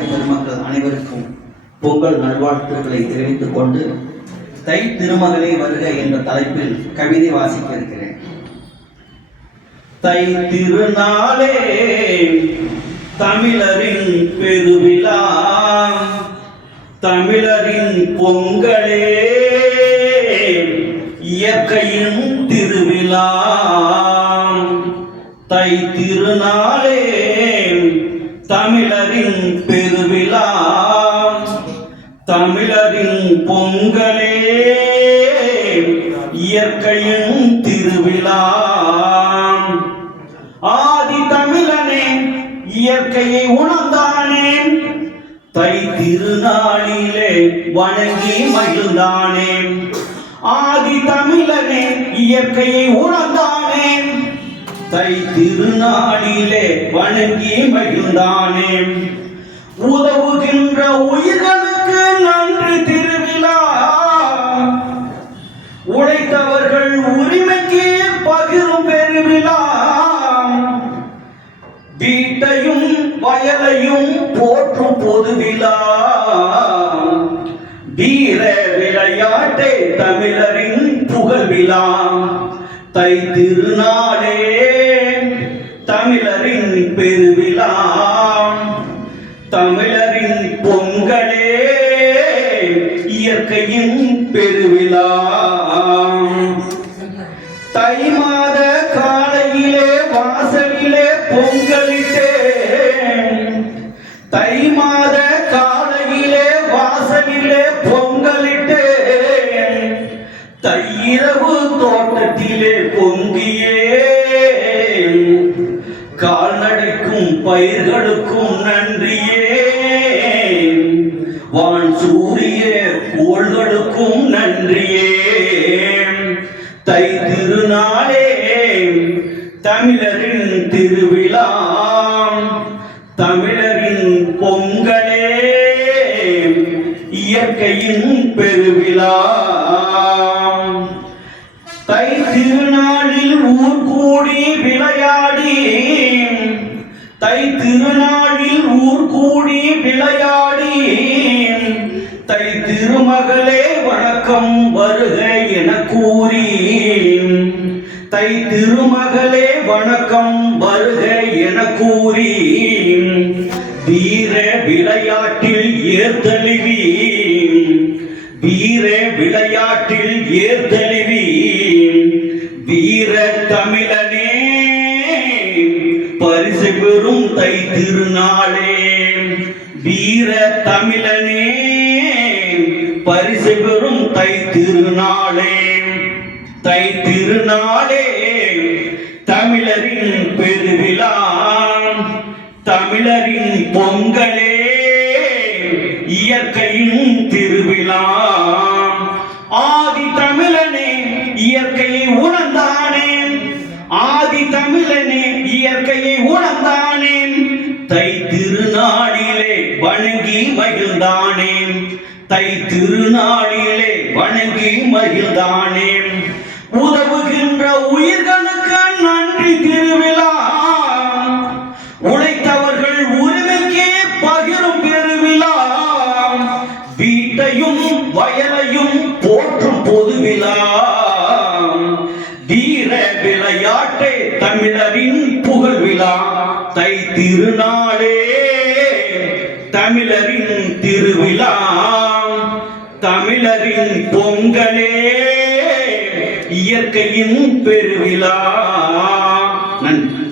பெருமக்கள் அனைவருக்கும் பொங்கல் நல்வாழ்த்துக்களை தெரிவித்துக் கொண்டு தை திருமகளே வருக என்ற தலைப்பில் கவிதை வாசிக்க இருக்கிறேன். தை திருநாளே தமிழரின் பெருவிழா, தமிழரின் பொங்கலே இயற்கையின் திருவிழா. தை திருநாளே தமிழரின் பெருவிழா, தமிழரின் பொங்கலே இயற்கையின் திருவிழா. ஆதி தமிழனே இயற்கையை உணர்ந்தானே, தை திருநாளிலே வணங்கி மகிழ்ந்தானே. ஆதி தமிழனே இயற்கையை உணர்ந்தானே, தை திருநாளிலே வணங்கி மகிழ்ந்தானே. உதவுகின்ற உயிர்களுக்கு நன்றி திருவிழா, உழைத்தவர்கள் உரிமைக்கு பகிரும் பெருவிழா. வீட்டையும் வயலையும் போற்றும் பொதுவிழா, வீர விளையாட்டே தமிழரின் புகழ் விழா. தை திருநாளே தமிழரின் பெருவிழா, தமிழரின் பொங்கலே இயற்கையின் பெருவிழா. தை மாத காலையிலே வாசலிலே பொங்கலிட்டேன், தை மாத காலையிலே வாசலிலே பொங்கலிட்டேன். தை இரவு தோட்டத்திலே பொங்கியே கால்நடைக்கும் பயிர்களுக்கும் நன்றியே. வான் சூரிய கோள்களுக்கும் நன்றியே. தை திருநாளே தமிழரின் திருவிழா, தமிழரின் பொங்கலே இயற்கையின் பெருவிழா. தை திருநாளில் ஊர் கூடி விளையாடி, தை திருநாளில் ஊர் கூடி விளையாடி. தை திருமகளே வணக்கம் வருக என கூறி, தை திருமகளே வணக்கம் வருக என கூறி. வீர விளையாட்டில் ஏர்தழுவி, வீர விளையாட்டில் ஏர்தழுவி. வீர தமிழனே பரிசு பெறும் தை திருநாளே, வீர தமிழனே பரிசு பெறும் தை திருநாளே. தை திருநாளே தமிழரின் பெருவிழா, தமிழரின் பொங்கலே இயற்கையின் திருவிழா. ஆதி தமிழனே இயற்கையை உணர்ந்தானே, ஆதி தமிழனே இயற்கையை உணர்ந்தானே. தை திருநாளிலே வணங்கி மகிழ்ந்தானே, தை திருநாளிலே வணங்கி மகிழ்ந்தானே. உதவுகின்ற உயிர்களுக்கு நன்றி திருவிழா, உழைத்தவர்கள் உரிமைக்கு பகிரும் பெருவிழா. வீட்டையும் வயலையும் போற்றும் பொதுவிழா, வீர விளையாட்டே தமிழரின் புகழ் விழா. தை திருநாளே தமிழரின் திருவிழா, தமிழரின் பொங்கலே இயற்கையின் பெருவிழா. நன்றி.